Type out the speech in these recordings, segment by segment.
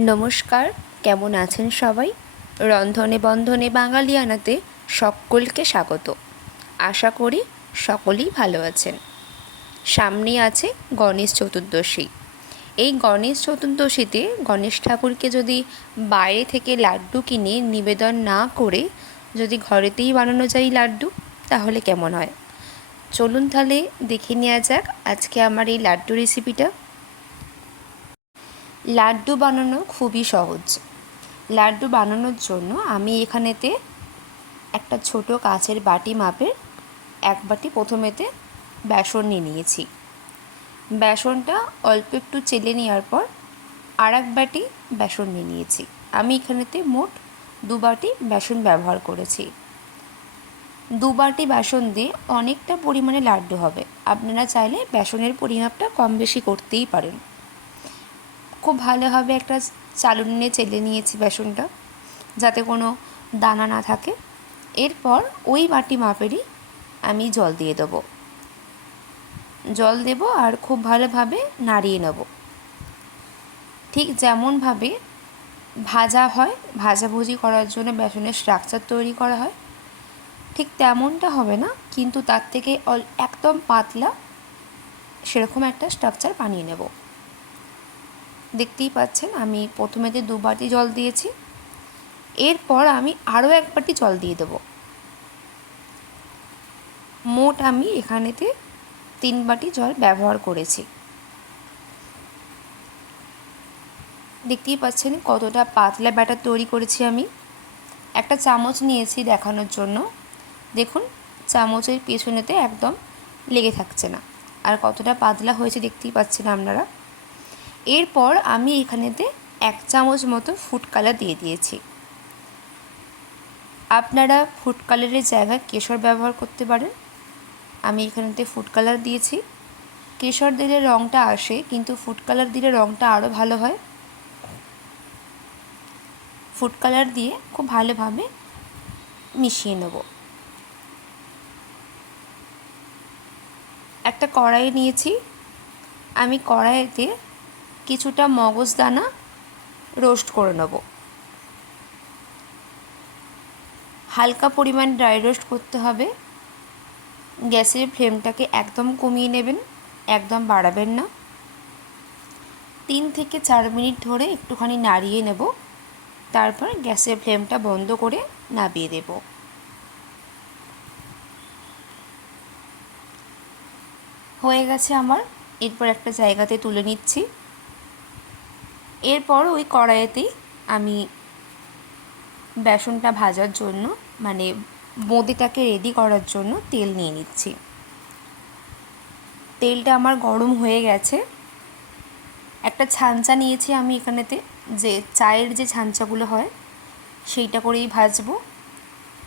নমস্কার, কেমন আছেন সবাই? রন্ধনে বন্ধনে বাঙালিয়ানাতে সকলকে স্বাগত। আশা করি সকলেই ভালো আছেন। সামনে আছে গণেশ চতুর্দশী। এই গণেশ চতুর্দশীতে গণেশ ঠাকুরকে যদি বাইরে থেকে লাড্ডু কিনে নিবেদন না করে যদি ঘরেতেই বানানো যায় লাড্ডু, তাহলে কেমন হয়? চলুন তাহলে দেখে নেওয়া যাক আজকে আমার এই লাড্ডু রেসিপিটা লাড্ডু বানানো খুবই সহজ। লাড্ডু বানানোর জন্য আমি এখানেতে একটা ছোট কাচের বাটি মাপের এক বাটি প্রথমেতে বেসন নিয়ে নিয়েছি। বেসনটা অল্প একটু চেলে নেওয়ার পর আর এক বাটি বেসন নিয়ে নিয়েছি। আমি এখানেতে মোট দু বাটি বেসন ব্যবহার করেছি। দু বাটি বেসন দিয়ে অনেকটা পরিমাণে লাড্ডু হবে। আপনারা চাইলে বেসনের পরিমাপটা কম বেশি করতেই পারেন। খুব ভালোভাবে একটা চালুনি চেলে নিয়েছি বেসনটা, যাতে কোনো দানা না থাকে। এরপর ওই বাটি মাপেরই আমি জল দিয়ে দেবো। জল দেব আর খুব ভালোভাবে নাড়িয়ে নেব। ঠিক যেমনভাবে ভাজা হয় ভাজাভুজি করার জন্য বেসনের স্ট্রাকচার তৈরি করা হয়, ঠিক তেমনটা হবে না, কিন্তু তার থেকে একদম পাতলা সেরকম একটা স্ট্রাকচার বানিয়ে নেব। দেখতেই পাচ্ছেন, আমি প্রথমেতে দু বাটি জল দিয়েছি, এরপর আমি আরও এক বাটি জল দিয়ে দেবো। মোট আমি এখানেতে তিন বাটি জল ব্যবহার করেছি। দেখতেই পাচ্ছেন কতটা পাতলা ব্যাটার তৈরি করেছি আমি। একটা চামচ নিয়েছি দেখানোর জন্য। দেখুন, চামচের পেছনেতে একদম লেগে থাকছে না। আর কতটা পাতলা হয়েছে দেখতেই পাচ্ছেন আপনারা। এরপর আমি এখানেতে এক চামচ মতো ফুড কালার দিয়ে দিয়েছি। আপনারা ফুড কালারের জায়গায় কেশর ব্যবহার করতে পারেন। আমি এখানেতে ফুড কালার দিয়েছি। কেশর দিলে রঙটা আসে, কিন্তু ফুড কালার দিলে রঙটা আরও ভালো হয়। ফুড কালার দিয়ে খুব ভালোভাবে মিশিয়ে নেব। একটা কড়াই নিয়েছি। আমি কড়াইতে কিছুটা মগজদানা রোস্ট করে নেব। হালকা পরিমাণ ড্রাই রোস্ট করতে হবে। গ্যাসের ফ্লেমটাকে একদম কমিয়ে নেবেন, একদম বাড়াবেন না। তিন থেকে চার মিনিট ধরে একটুখানি নাড়িয়ে নেব। তারপর গ্যাসের ফ্লেমটা বন্ধ করে নামিয়ে দেব। হয়ে গেছে আমার। এরপর একটা জায়গাতে তুলে নিচ্ছি। এরপর ওই কড়াইয়েতেই আমি বেসনটা ভাজার জন্য মানে বোঁদেটাকে রেডি করার জন্য তেল নিয়ে নিচ্ছি। তেলটা আমার গরম হয়ে গেছে। একটা ছাঞ্চা নিয়েছি আমি এখানেতে, যে চায়ের যে ছাঞ্চাগুলো হয়, সেইটা করেই ভাজবো।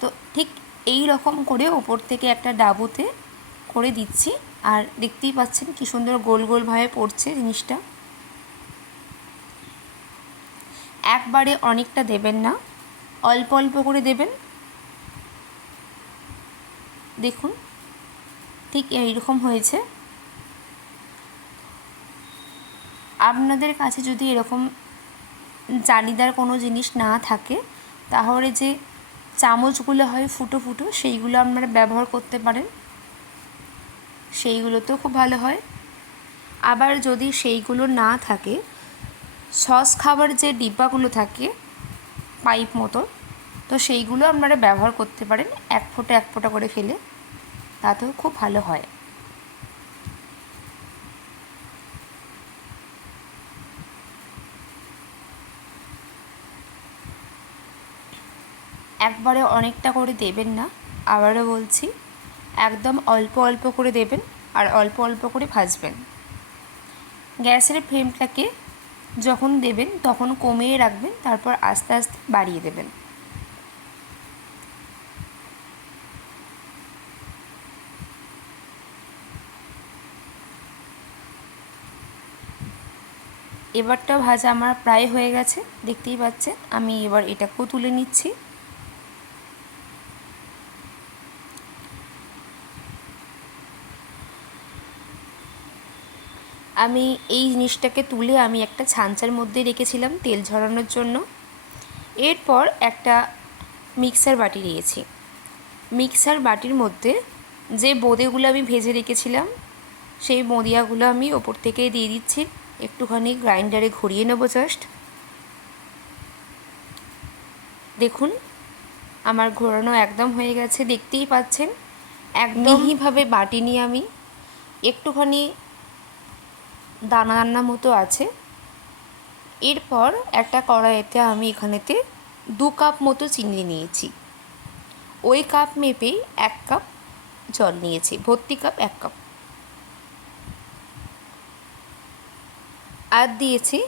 তো ঠিক এই রকম করে ওপর থেকে একটা ডাবুতে করে দিচ্ছি। আর দেখতেই পাচ্ছেন কি সুন্দর গোল গোলভাবে পড়ছে জিনিসটা। একবারে অনেকটা দেবেন না। অল্প অল্প করে দেবেন। দেখুন, ঠিক এইরকম হয়েছে। আপনাদের কাছে যদি এরকম জালিদার কোনো জিনিস না থাকে, তাহলে যে চামচগুলো হয় ফুটো ফুটো, সেইগুলো আপনারা ব্যবহার করতে পারেন। সেইগুলোতেও খুব ভালো হয়। আবার যদি সেইগুলো না থাকে সস খাবার যে ডিব্বাগুলো থাকে, পাইপ মতো, তো সেইগুলো আপনারা ব্যবহার করতে পারেন, এক ফোঁটা এক ফোঁটা করে ফেলে, তাতেও খুব ভালো হয়। একবারে অনেকটা করে দেবেন না, আবারও বলছি, একদম অল্প অল্প করে দেবেন, আর অল্প অল্প করে ভাজবেন। গ্যাসের ফ্লেমটাকে যখন দেবেন, তখন কমিয়ে রাখবেন, তারপর আস্তে আস্তে বাড়িয়ে দেবেন। এবারটা ভাজা আমার প্রায় হয়ে গেছে, দেখতেই পাচ্ছেন। আমি এবার এটাকেও তুলে নিচ্ছি। আমি এই জিনিসটাকে তুলে আমি একটা ছাঁচার মধ্যে রেখেছিলাম তেল ঝরানোর জন্য। এরপর একটা মিক্সার বাটি নিয়েছি। মিক্সার বাটির মধ্যে যে বোঁদেগুলো আমি ভেজে রেখেছিলাম, সেই বোঁদিয়াগুলো আমি ওপর থেকে দিয়ে দিচ্ছি। একটুখানি গ্রাইন্ডারে ঘুরিয়ে নেব জাস্ট। দেখুন, আমার ঘোরানো একদম হয়ে গেছে, দেখতেই পাচ্ছেন। একদমইভাবে বাটি নিয়ে আমি একটুখানি দানা দানা মতো আছে। এরপর একটা কড়াইতে আমি এখানেতে দু কাপ মতো চিনি নিয়েছি। ওই কাপ মেপেই এক কাপ জল নিয়েছি, ভর্তি কাপ এক কাপ। আর দিয়েছি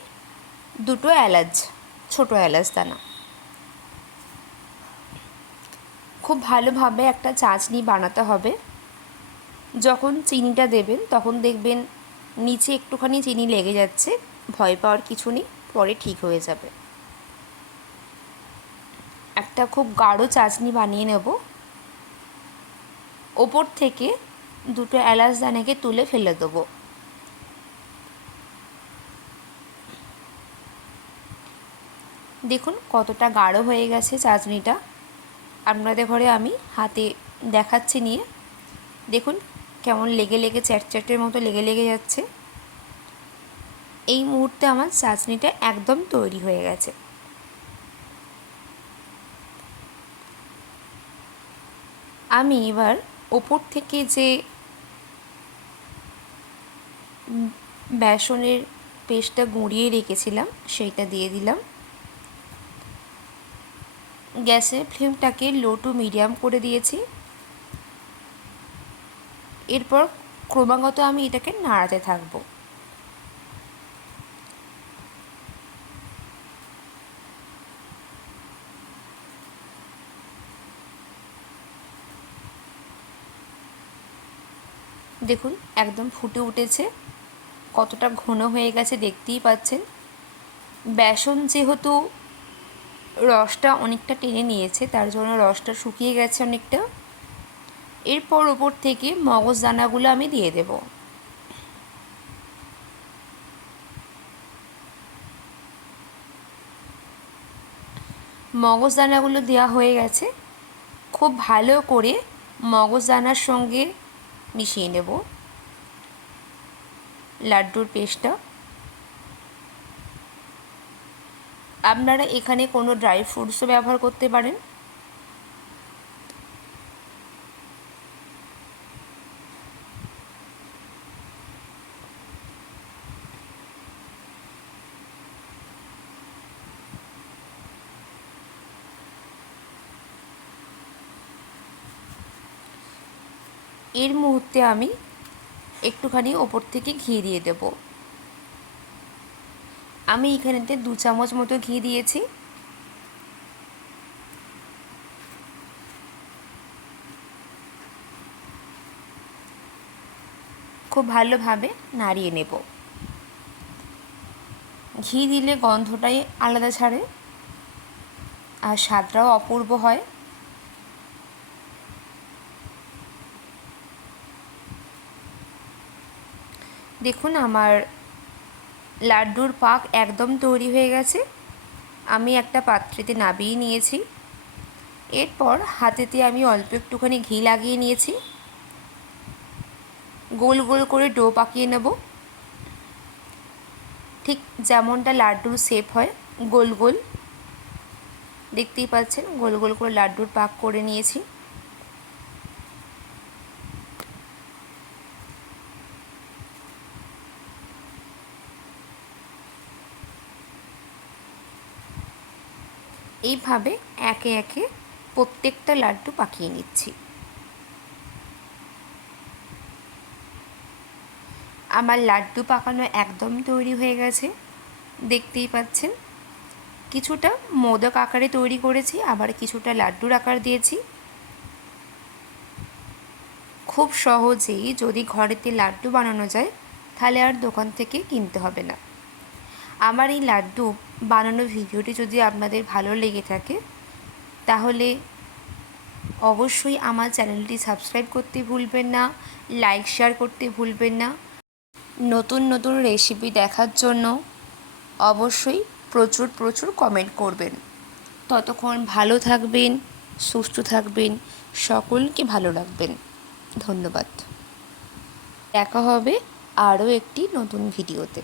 দুটো এলাচ, ছোটো এলাচ দানা। খুব ভালোভাবে একটা চাটনি বানাতে হবে। যখন চিনিটা দেবেন তখন দেখবেন নিচে একটুখানি চিনি লেগে যাচ্ছে, ভয় পাওয়ার কিছু নেই, পরে ঠিক হয়ে যাবে। একটা খুব গাঢ় চাটনি বানিয়ে নেব। ওপর থেকে দুটো এলাচ দানাকে তুলে ফেলে দেবো। দেখুন কতটা গাঢ় হয়ে গেছে চাটনিটা। আপনাদের ঘরে আমি হাতে দেখাচ্ছি নিয়ে। দেখুন কেমন লেগে লেগে চ্যাটচ্যাটের মতো লেগে লেগে যাচ্ছে। এই মুহূর্তে আমার চাটনিটা একদম তৈরি হয়ে গেছে। আমি এবার ওপর থেকে যে বেসনের পেস্টটা গুঁড়িয়ে রেখেছিলাম, সেইটা দিয়ে দিলাম। গ্যাসের ফ্লেমটাকে লো টু মিডিয়াম করে দিয়েছি। এরপর ক্রমাগত আমি এটাকে নাড়াতে থাকব। দেখুন, একদম ফুটে উঠেছে। কতটা ঘন হয়ে গেছে দেখতেই পাচ্ছেন। বেসন যেহেতু রসটা অনেকটা টেনে নিয়েছে, তার জন্য রসটা শুকিয়ে গেছে অনেকটা। এরপর ওপর থেকে মগজ দানাগুলো আমি দিয়ে দেব। মগজ দানাগুলো দেওয়া হয়ে গেছে। খুব ভালো করে মগজ দানার সঙ্গে মিশিয়ে নেব। লাড্ডুর পেস্টটা। আপনারা এখানে কোনো ড্রাই ফ্রুটসও ব্যবহার করতে পারেন। এর মুহূর্তে আমি একটুখানি ওপর থেকে ঘি দিয়ে দেব। আমি এখানেতে দু চামচ মতো ঘি দিয়েছি। খুব ভালোভাবে নাড়িয়ে নেব। ঘি দিলে গন্ধটাই আলাদা ছাড়ে আর স্বাদটাও অপূর্ব হয়। দেখুন, আমার লাড্ডুর পাক একদম তৈরি হয়ে গেছে। আমি একটা পাত্রেতে নাবিয়ে নিয়েছি। এরপর হাতেতে আমি অল্প একটুখানি ঘি লাগিয়ে নিয়েছি। গোল গোল করে ডো পাকিয়ে নেব। ঠিক যেমনটা লাড্ডুর শেপ হয়, গোল গোল। দেখতেই পাচ্ছেন, গোল গোল করে লাড্ডুর পাক করে নিয়েছি। এইভাবে একে একে প্রত্যেকটা লাড্ডু পাকিয়ে নিচ্ছি। আমার লাড্ডু পাকানো একদম তৈরি হয়ে গেছে। দেখতেই পাচ্ছেন, কিছুটা মোদক আকারে তৈরি করেছি, আবার কিছুটা লাড্ডুর আকার দিয়েছি। খুব সহজেই যদি ঘরেতে লাড্ডু বানানো যায়, তাহলে আর দোকান থেকে কিনতে হবে না। আমার এই লাড্ডু বানানোর ভিডিওটি যদি আপনাদের ভালো লেগে থাকে, তাহলে অবশ্যই আমার চ্যানেলটি সাবস্ক্রাইব করতে ভুলবেন না, লাইক, শেয়ার করতে ভুলবেন না। নতুন নতুন রেসিপি দেখার জন্য অবশ্যই প্রচুর প্রচুর কমেন্ট করবেন। ততক্ষণ ভালো থাকবেন, সুস্থ থাকবেন, সকলকে ভালো রাখবেন। ধন্যবাদ। দেখা হবে আরও একটি নতুন ভিডিওতে।